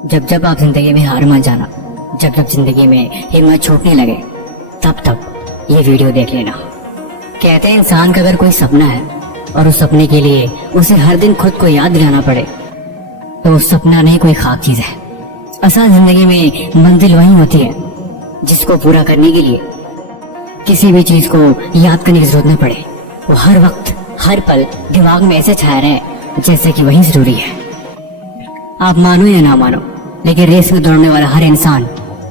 जब जब आप जिंदगी में हार मान जाना, जब जब जिंदगी में हिम्मत छूटने लगे, तब तब ये वीडियो देख लेना। कहते हैं इंसान का अगर कोई सपना है और उस सपने के लिए उसे हर दिन खुद को याद दिलाना पड़े तो उस सपना नहीं कोई खास चीज है। असल जिंदगी में मंजिल वही होती है जिसको पूरा करने के लिए किसी भी चीज को याद करने की जरूरत न पड़े। वो हर वक्त हर पल दिमाग में ऐसे छाया रहे जैसे कि वही जरूरी है। आप मानो या ना मानो, लेकिन रेस में दौड़ने वाला हर इंसान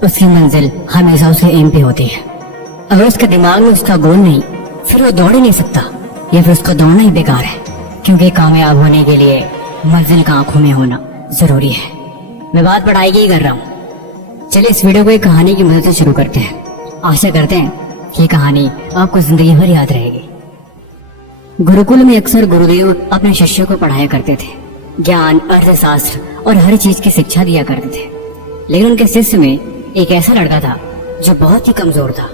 उसकी मंजिल हमेशा उसके एम पे होती है। अगर उसके दिमाग में उसका गोल नहीं, फिर वो दौड़ ही नहीं सकता, या फिर उसका दौड़ना ही बेकार है। क्योंकि कामयाब होने के लिए मंजिल का आंखों में होना जरूरी है। मैं बात पढ़ाई की ही कर रहा हूँ। चलिए इस वीडियो को एक कहानी की मदद से शुरू करते हैं। आशा करते हैं कि ये कहानी आपको जिंदगी भर याद रहेगी। गुरुकुल में अक्सर गुरुदेव अपने शिष्यों को पढ़ाया करते थे, ज्ञान, अर्थशास्त्र और हर चीज की शिक्षा दिया करते थे। लेकिन उनके शिष्य में एक ऐसा लड़का था जो बहुत ही कमजोर था।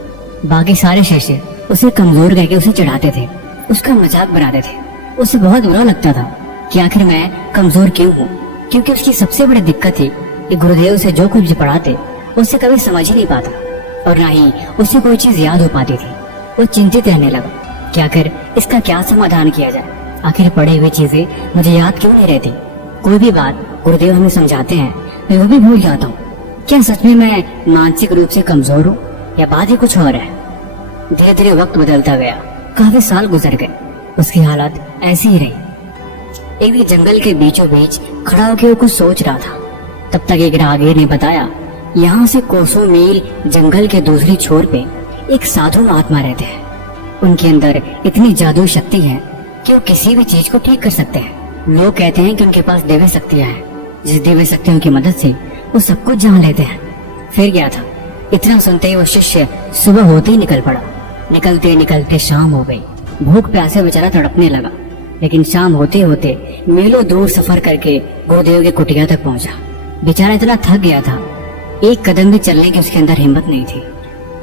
बाकी सारे शिष्य उसे कमजोर कहकर उसे चिढ़ाते थे, उसका मजाक बनाते थे। उसे बहुत बुरा लगता था कि आखिर मैं कमजोर क्यों हूँ, क्योंकि उसकी सबसे बड़ी दिक्कत थी कि गुरुदेव से जो कुछ भी पढ़ाते उसे कभी समझ ही नहीं पाता और ना ही उसे कोई चीज याद हो पाती थी। वो चिंतित रहने लगा कि आखिर इसका क्या समाधान किया जाए। आखिर पढ़ी हुई चीजें मुझे याद क्यों नहीं रहती। कोई भी बात गुरुदेव हमें समझाते हैं मैं वो भी भूल जाता हूँ। क्या सच में मैं मानसिक रूप से कमजोर हूँ या बात ही कुछ और है। धीरे धीरे वक्त बदलता गया, काफी साल गुजर गए, उसकी हालत ऐसी ही रही। एक दिन जंगल के बीचों बीच खड़ा होकर वो कुछ सोच रहा था। तब तक एक राहगीर ने बताया, यहाँ से कोसों मील जंगल के दूसरी छोर पे एक साधु महात्मा रहते हैं। उनके अंदर इतनी जादू शक्ति है कि वो किसी भी चीज को ठीक कर सकते हैं। लोग कहते हैं कि उनके पास दिव्य शक्तियां हैं, जिस दिव्य शक्तियों की मदद से वो सब कुछ जान लेते हैं। फिर क्या था, इतना सुनते ही वो शिष्य सुबह होते ही निकल पड़ा। निकलते निकलते शाम हो गई। भूख प्यासे बेचारा तड़पने लगा, लेकिन शाम होते होते मीलों दूर सफर करके गुरुदेव के कुटिया तक पहुंचा। बेचारा इतना थक गया था, एक कदम भी चलने की उसके अंदर हिम्मत नहीं थी।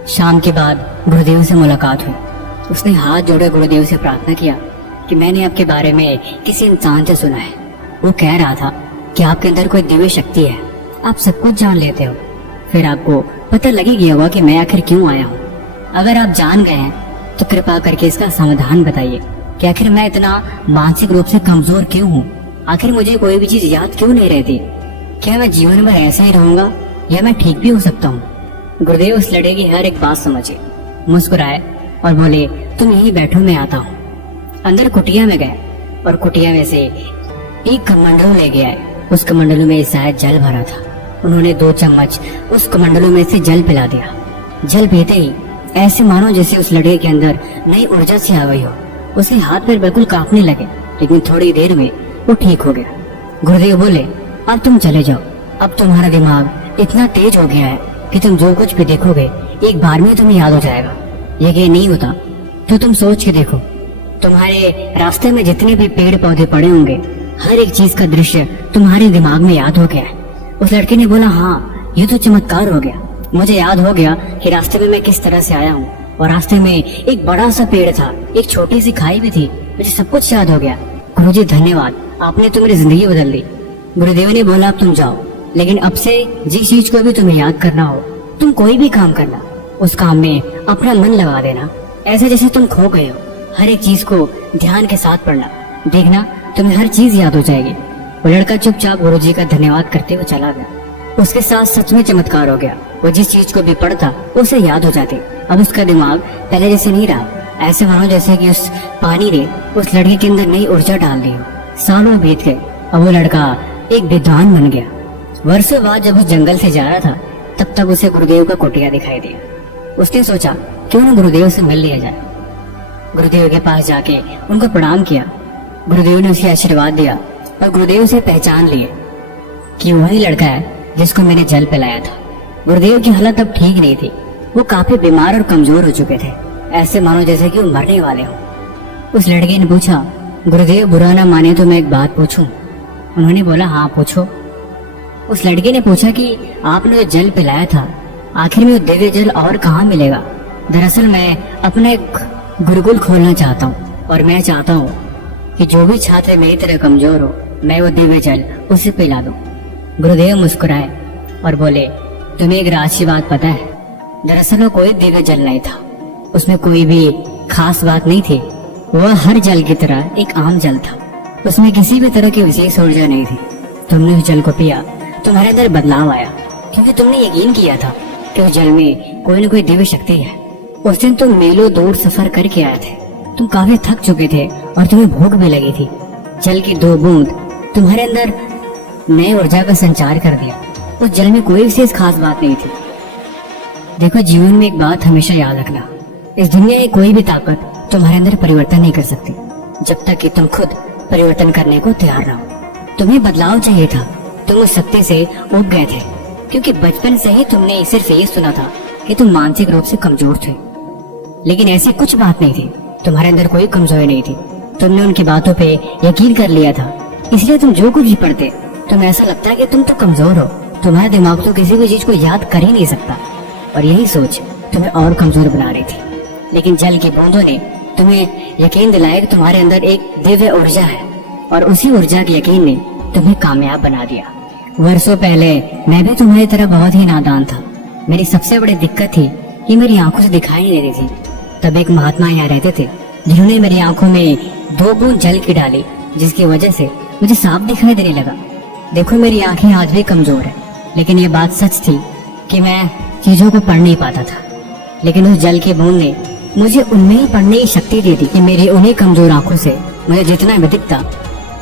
शाम के बाद गुरुदेव से मुलाकात हुई। उसने हाथ जोड़े गुरुदेव से प्रार्थना किया कि मैंने आपके बारे में किसी इंसान से सुना है। वो कह रहा था कि आपके अंदर कोई दिव्य शक्ति है, आप सब कुछ जान लेते हो। फिर आपको पता लग ही गया होगा कि मैं आखिर क्यों आया हूँ। अगर आप जान गए हैं तो कृपा करके इसका समाधान बताइए कि आखिर मैं इतना मानसिक रूप से कमजोर क्यों हूँ। आखिर मुझे कोई भी चीज याद क्यों नहीं रहती। क्या मैं जीवन भर ऐसा ही रहूंगा या मैं ठीक भी हो सकता हूँ। गुरुदेव उस लड़के की हर एक बात समझे, मुस्कुराए और बोले, तुम यहीं बैठो, मैं आता हूँ। अंदर कुटिया में गए और कुटिया में से एक कमंडलू ले गया। उस कमंडलू में शायद जल भरा था। उन्होंने 2 चम्मच उस कमंडलू में से जल पिला दिया। जल पीते ही ऐसे मानो जैसे उस लड़के के अंदर नई ऊर्जा सी आ गई हो। उसके हाथ पैर बिल्कुल कांपने लगे, लेकिन थोड़ी देर में वो ठीक हो गया। गुरुदेव बोले, अब तुम चले जाओ। अब तुम्हारा दिमाग इतना तेज हो गया है कि तुम जो कुछ भी देखोगे एक बार में तुम्हें याद हो जाएगा। यकीन नहीं होता तो तुम सोच के देखो, तुम्हारे रास्ते में जितने भी पेड़ पौधे पड़े होंगे, हर एक चीज का दृश्य तुम्हारे दिमाग में याद हो गया है। उस लड़के ने बोला, हाँ ये तो चमत्कार हो गया। मुझे याद हो गया कि रास्ते में मैं किस तरह से आया हूँ, और रास्ते में एक बड़ा सा पेड़ था, एक छोटी सी खाई भी थी। मुझे सब कुछ याद हो गया। गुरुजी धन्यवाद, आपने तो मेरी जिंदगी बदल दी। गुरुदेव ने बोला, अब तुम जाओ, लेकिन अब से जिस चीज को भी तुम्हें याद करना हो, तुम कोई भी काम करना, उस काम में अपना मन लगा देना, ऐसा जैसे तुम खो गए हो। हर एक चीज को ध्यान के साथ पढ़ना, देखना तुम्हें हर चीज याद हो जाएगी। वो लड़का चुपचाप गुरुजी का धन्यवाद करते हुए चला गया। उसके साथ सच में चमत्कार हो गया। वो जिस चीज को भी पढ़ता उसे याद हो जाती। अब उसका दिमाग पहले जैसे नहीं रहा, ऐसे मानो जैसे कि उस पानी ने उस लड़के के अंदर नई ऊर्जा डाल दी हो। सालों बीत गए, अब वो लड़का एक विद्वान बन गया। वर्षों बाद जब उस जंगल से जा रहा था, तब तक उसे गुरुदेव का कुटिया दिखाई दिया। उसने सोचा क्यों न गुरुदेव से मिल लिया जाए। गुरुदेव के पास जाके उनको प्रणाम किया। गुरुदेव ने उसे आशीर्वाद दिया और गुरुदेव उसे पहचान लिए कि वही लड़का है जिसको मैंने जल पिलाया था। गुरुदेव की हालत अब ठीक नहीं थी। वो काफी बीमार और कमजोर हो चुके थे, ऐसे मानो जैसे कि वो मरने वाले हो। उस लड़के ने पूछा, गुरुदेव बुरा ना माने तो मैं एक बात पूछूं? उन्होंने बोला, हाँ पूछो। उस लड़के ने पूछा कि आपने जो जल पिलाया था, आखिर में वो दिव्य जल और कहाँ मिलेगा? दरअसल मैं अपना एक गुरुकुल खोलना चाहता हूँ और मैं चाहता हूँ कि जो भी छात्र मेरी तरह कमजोर हो, मैं वो दिव्य जल उसे पिला दूं। गुरुदेव मुस्कुराए और बोले, तुम्हें एक राज की बात पता है? दरअसल वो कोई दिव्य जल नहीं था, उसमें कोई भी खास बात नहीं थी। वह हर जल की तरह एक आम जल था, उसमें किसी भी तरह की विशेष ऊर्जा नहीं थी। तुमने उस जल को पिया, तुम्हारे अंदर बदलाव आया, क्योंकि तुमने यकीन किया था कि उस जल में कोई न कोई दिव्य शक्ति है। उस दिन तुम मीलों दूर सफर करके आए थे, तुम काफी थक चुके थे और तुम्हें भूख भी लगी थी। जल की 2 बूंद तुम्हारे अंदर नई ऊर्जा का संचार कर दिया। उस जल में कोई विशेष खास बात नहीं थी। देखो, जीवन में एक बात हमेशा याद रखना, इस दुनिया की कोई भी ताकत तुम्हारे अंदर परिवर्तन नहीं कर सकती जब तक कि तुम खुद परिवर्तन करने को तैयार ना हो। तुम्हें बदलाव चाहिए था, तुम उस शक्ति से उब गए थे, क्योंकि बचपन से ही तुमने सिर्फ ये सुना था कि तुम मानसिक रूप से कमजोर थे। लेकिन ऐसी कुछ बात नहीं थी, तुम्हारे अंदर कोई कमजोरी नहीं थी। तुमने उनकी बातों पे यकीन कर लिया था, इसलिए तुम जो कुछ भी पढ़ते तुम्हें ऐसा लगता है कि तुम तो कमजोर हो। तुम्हारा दिमाग तो किसी भी चीज को याद कर ही नहीं सकता, और यही सोच तुम्हें और कमजोर बना रही थी। लेकिन जल की बूंदों ने तुम्हें यकीन दिलाया कि तुम्हारे अंदर एक दिव्य ऊर्जा है, और उसी ऊर्जा के यकीन ने तुम्हें कामयाब बना दिया। वर्षों पहले मैं भी तुम्हारी तरह बहुत ही नादान था। मेरी सबसे बड़ी दिक्कत थी कि मेरी आंखों से दिखाई नहीं देती थी। तब एक महात्मा यहाँ रहते थे, जिन्होंने मेरी आंखों में 2 बूंद जल की डाली, जिसकी वजह से मुझे साफ दिखाई देने लगा। देखो, मेरी आंखें आज भी कमजोर है, लेकिन ये बात सच थी कि मैं चीजों को पढ़ नहीं पाता था। लेकिन उस जल की बूंद ने मुझे उनमें ही पढ़ने की शक्ति दे दी कि मेरी उन्हीं कमजोर आंखों से मुझे जितना भी दिखता,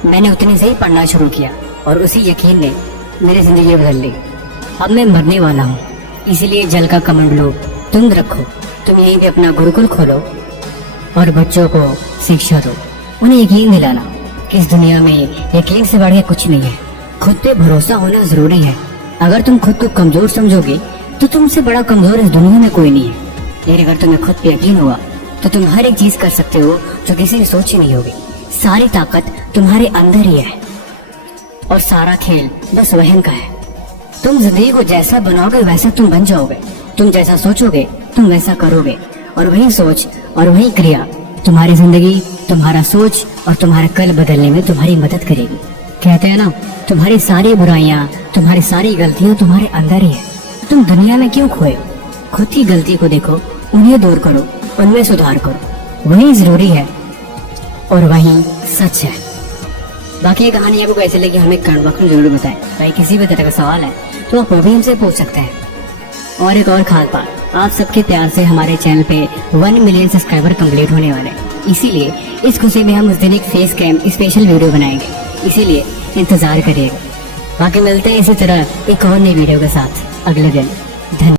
मैंने उतने से ही पढ़ना शुरू किया, और उसी यकीन ने मेरी जिंदगी बदल ली। अब मैं मरने वाला हूँ, इसीलिए जल का कमंड लो तुम रखो। तुम यहीं पे अपना गुरुकुल खोलो और बच्चों को शिक्षा दो। उन्हें यकीन दिलाना कि इस दुनिया में यकीन से बढ़कर कुछ नहीं है। खुद पे भरोसा होना जरूरी है। अगर तुम खुद को कमजोर समझोगे तो तुमसे बड़ा कमजोर इस दुनिया में कोई नहीं है। लेकिन अगर तुम्हें खुद पे यकीन हुआ तो तुम हर एक चीज कर सकते हो जो किसी ने सोची नहीं होगी। सारी ताकत तुम्हारे अंदर ही है, और सारा खेल बस वहम का है। तुम जिंदगी को जैसा बनाओगे वैसा तुम बन जाओगे। तुम जैसा सोचोगे तुम वैसा करोगे, और वही सोच और वही क्रिया तुम्हारी जिंदगी, तुम्हारा सोच और तुम्हारा कल बदलने में तुम्हारी मदद करेगी। कहते हैं ना, तुम्हारी सारी बुराइयां, तुम्हारी सारी गलतियां तुम्हारे अंदर ही है। तुम दुनिया में क्यों खोए हो? खुद की गलती को देखो, उन्हें दूर करो, उनमें सुधार करो। वही जरूरी है और वही सच है। बाकी ये कहानी आपको कैसे लगी हमें कमेंट बॉक्स में जरूर बताएं। भाई किसी भी तरह का सवाल है तो आप वो भी हमसे पूछ सकते हैं। और एक और खास बात, आप सबके प्यार से हमारे चैनल पे 1 मिलियन सब्सक्राइबर कंप्लीट होने वाले हैं। इसीलिए इस खुशी में हम उस दिन एक फेस कैम स्पेशल वीडियो बनाएंगे, इसीलिए इंतजार करिएगा। बाकी मिलते हैं इसी तरह एक और नई वीडियो के साथ अगले दिन। धन्यवाद।